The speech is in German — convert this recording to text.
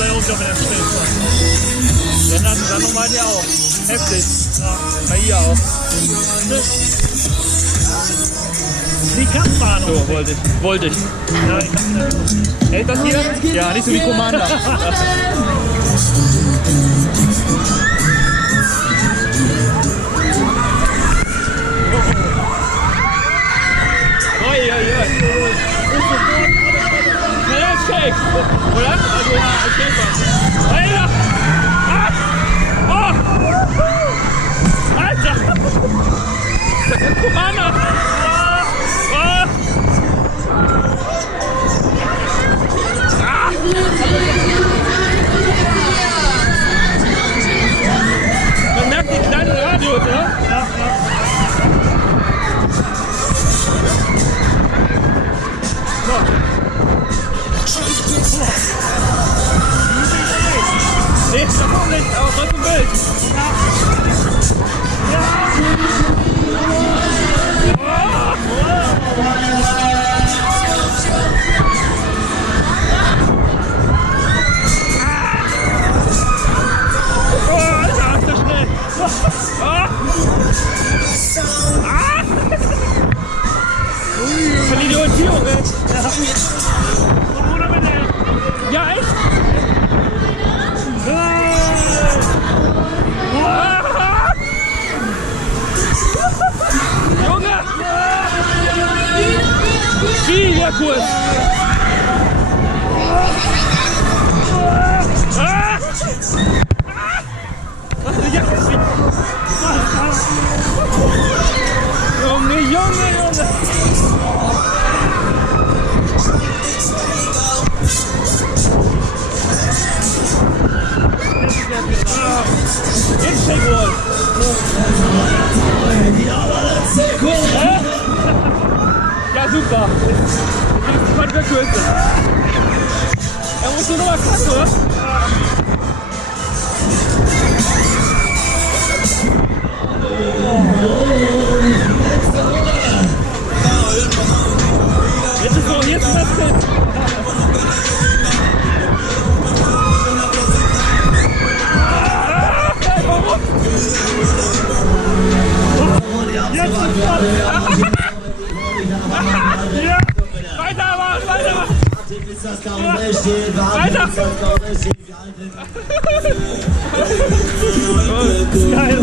gleich auch wieder mit dem Schnellfahren. Dann nochmal die auch. Heftig. Ja. Bei ihr auch. Die kann fahren. So, wollte ich. Ja, ich kann wieder. Hält das hier? Ja, nicht so wie Commander. Ja, Shake, oder? Also, ja, Käfer. Alter! Ah! Oh! Alter! Das ist Commander! Ah! Ah! Man merkt die kleinen Radios, ja? Ja. Nee, das auch nicht, aber trotzdem wild. Ja. Oh, Alter, ist das schnell. Von die Orientierung, ey. Ja, echt? Junge! Viel kurz! Junge! Jetzt check wohl! Ja, super! Jetzt ist man verkürzt. Er muss nur noch mal krass, oder? Jetzt ist so, jetzt ist das Ding. Jetzt ist ja. Weiter! Weiter! Geil!